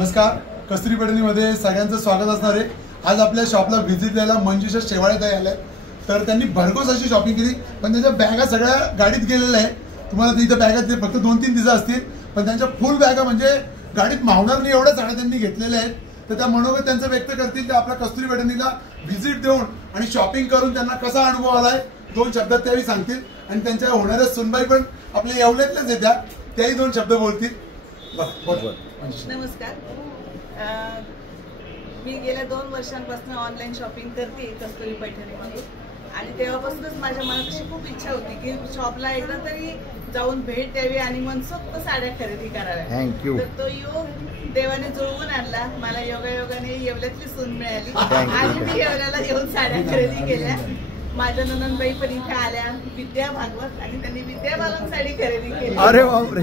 नमस्कार, कस्तुरी पैठणीमध्ये सगळ्यांचं स्वागत असणार आहे। आज आपल्या शॉपला व्हिजिट द्यायला मंजुषा शेवाळे ताई आल्या। तर त्यांनी भरघोस अशी शॉपिंग केली, पण त्यांच्या बॅगा सगळ्या गाडीत गेलेल्या आहे। तुम्हाला इथं बॅगा फक्त 2-3 दिवस असतील, पण त्यांच्या फुल बॅगा म्हणजे गाडीत मावणार नाही एवढ्या साड्या त्यांनी घेतलेल्या आहेत। तर त्या मनोगत त्यांचं व्यक्त करतील ते आपल्या कस्तुरी पैठणीला व्हिजिट देऊन आणि शॉपिंग करून त्यांना कसा अनुभव आलाय 2 शब्दात त्याही सांगतील। आणि त्यांच्या होणाऱ्या सुनबाई पण आपल्या येवल्यातल्याच आहेत, त्याही 2 शब्द बोलतील। नमस्कार, मी गेल्या 2 वर्षांपासून ऑनलाईन शॉपिंग करते कस्तुरी पैठणीमध्ये आणि तेव्हापासूनच माझ्या मनात अशी खूप इच्छा होती की शॉपला एकदा तरी जाऊन भेट द्यावी आणि मनसोक्त साड्या खरेदी कराव्या। तर तो योग देवाने जुळवून आणला। मला योगायोगाने येवल्यातली सून मिळाली आणि मी येवल्याला येऊन साड्या खरेदी केल्या। माझ्या ननंदबाई पण इथे आल्या, विद्या भागवत, आणि त्यांनी विद्या बालन साडी खरेदी केली। अरे बापरे,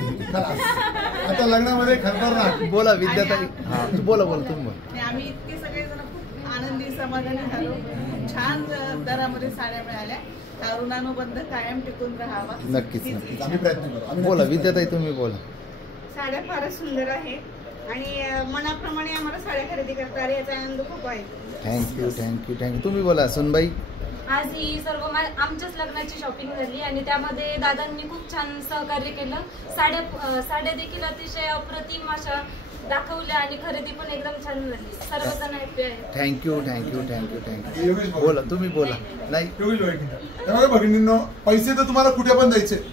आता लग्नामध्ये खतरनाक बोला विद्याताई। हां बोला तुम्ही बोला। आम्ही इतके सगळेजण खूप आनंदी समाधानी झालो। छान दरामध्ये साड्या मिळाल्या। तरुणानुबंध कायम टिकून राहावा। नक्कीच नक्कीच आम्ही प्रयत्न करू। बोला विद्याताई तुम्ही बोला। साड्या फारच सुंदर आहे आणि मनाप्रमाणे आम्हाला साड्या खरेदी करता आल्या याचा आनंद खूप आहे। Thank you thank you thank you. तुम्ही बोला सुनबाई। आज ही सर्व आमच्याच लग्नाची शॉपिंग झाली आणि त्यामध्ये दादांनी खूप छान सहकार्य केलं। साड्या देखील अतिशय अप्रतिम अशा दाखवल्या आणि खरेदी पण एकदम छान झाली। सर्वजण हॅपी आहेत। Thank you thank you thank you thank you. बोला तुम्ही बोला। नाही भगिनींनो, पैसे तर तुम्हाला कुठे पण द्यायचे,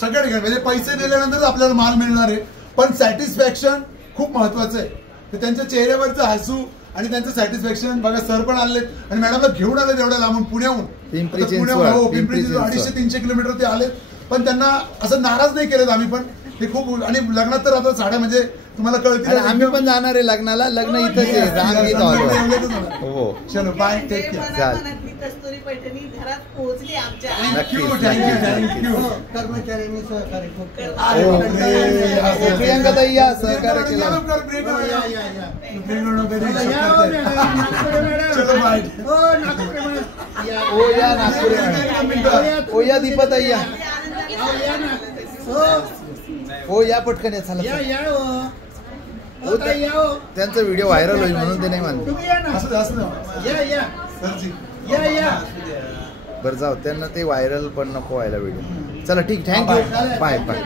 सगळ्या ठिकाणी म्हणजे पैसे दिल्यानंतर आपल्याला माल मिळणार आहे, पण सॅटिस्फॅक्शन खूप महत्वाचं आहे। तर त्यांच्या चेहऱ्यावरचं हसू आणि त्यांचं सॅटिस्फॅक्शन बघा। सर पण आले आणि मॅडमला घेऊन आले एवढ्या लांबून पुण्याहून। पिंपरी 250-300 किलोमीटर ते आलेत, पण त्यांना असं नाराज नाही केलं आम्ही पण। ते खूप आणि लग्नात तर आता साड्या म्हणजे तुम्हाला कळतील, आम्ही पण जाणार आहे लग्नाला। लग्न इथंच आहे, रांगीत हो। चलो बाय, टेक केअर। कस्तुरी पैठणी घरात पोहोचली आमच्या। कर्मचाऱ्यांनी सहकार्य खूप प्रियंका ताई या सहकार्य केलं। चलो बाय। ओ या नागपूर, ओ या दीपाताई या, ओ या पटकन या चला। त्यांचा व्हिडिओ व्हायरल होईल म्हणून ते नाही म्हणते। बरं जाऊ, त्यांना ते व्हायरल पण नको व्हायला व्हिडिओ। चला ठीक, थँक्यू, बाय बाय।